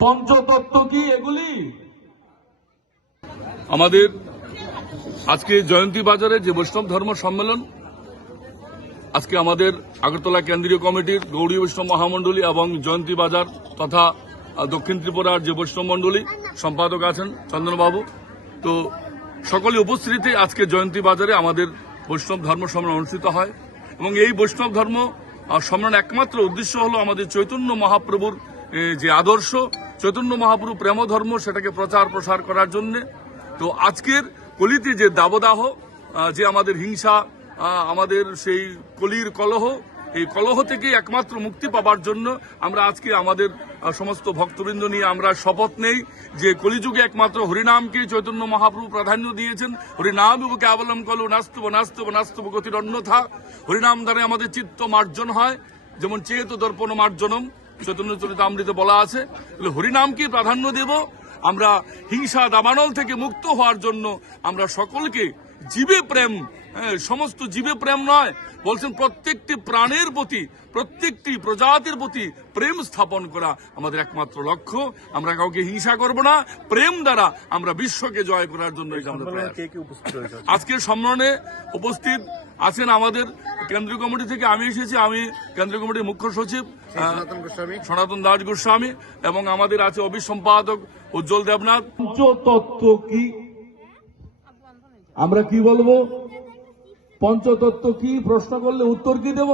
পঞ্চতত্ত্ব কি এগুলি? আমাদের আজকে জয়ন্তী বাজারে যে বৈষ্ণব ধর্ম সম্মেলন, আজকে আমাদের আগরতলা কেন্দ্রীয় কমিটির গৌড়ী বৈষ্ণব মহামণ্ডলী এবং জয়ন্তী বাজার তথা দক্ষিণ ত্রিপুরার যে বৈষ্ণব মণ্ডলী সম্পাদক আছেন চন্দনবাবু, তো সকলে উপস্থিতিতে আজকে জয়ন্তী বাজারে আমাদের বৈষ্ণব ধর্ম সম্মেলন অনুষ্ঠিত হয়। এবং এই বৈষ্ণব ধর্ম সম্মেলনের একমাত্র উদ্দেশ্য হলো আমাদের চৈতন্য মহাপ্রভুর যে আদর্শ, চৈতন্য মহাপ্রভু প্রেম ধর্ম, সেটাকে প্রচার প্রসার করার জন্য। তো আজকের কলিতে যে দাবদাহ, যে আমাদের হিংসা, আমাদের সেই কলির কলহ, এই কলহ থেকে একমাত্র মুক্তি পাবার জন্য আমরা আজকে আমাদের সমস্ত ভক্তবৃন্দ নিয়ে আমরা শপথ নেই যে কলিযুগে একমাত্র হরিনামকে চৈতন্য মহাপ্রভু প্রাধান্য দিয়েছেন। হরিনাম কেবলম কলু নাস্তব নাস্তব নাস্তব গতির অন্যথা। হরিনাম দ্বারা আমাদের চিত্ত মার্জন হয়, যেমন চেত দর্পণ মার্জনম চৈতন্য চরিতামৃতে বলা আছে। হরিনামকে প্রাধান্য দেব। আমরা হিংসা দাবানল থেকে মুক্ত হওয়ার জন্য আমরা সকলকে জীবে প্রেম, সমস্ত জীবে প্রেম নয়, বলছেন প্রত্যেকটি প্রাণের প্রতি, প্রত্যেকটি প্রজাতির প্রতি প্রেম স্থাপন করা আমাদের একমাত্র লক্ষ্য। আমরা কাউকে হিংসা করব না, প্রেম দ্বারা আমরা বিশ্বকে জয় করার জন্য আজকের সম্মেলনে উপস্থিত আছেন আমাদের কেন্দ্রীয় কমিটি থেকে আমি এসেছি, আমি কেন্দ্রীয় কমিটির মুখ্য সচিব সনাতন দাস গোস্বামী, এবং আমাদের আছে অফিস সম্পাদক উজ্জ্বল দেবনাথ। পঞ্চতত্ত্ব কি আমরা কি বলবো? পঞ্চতত্ত্ব কি প্রশ্ন করলে উত্তর কি দেব?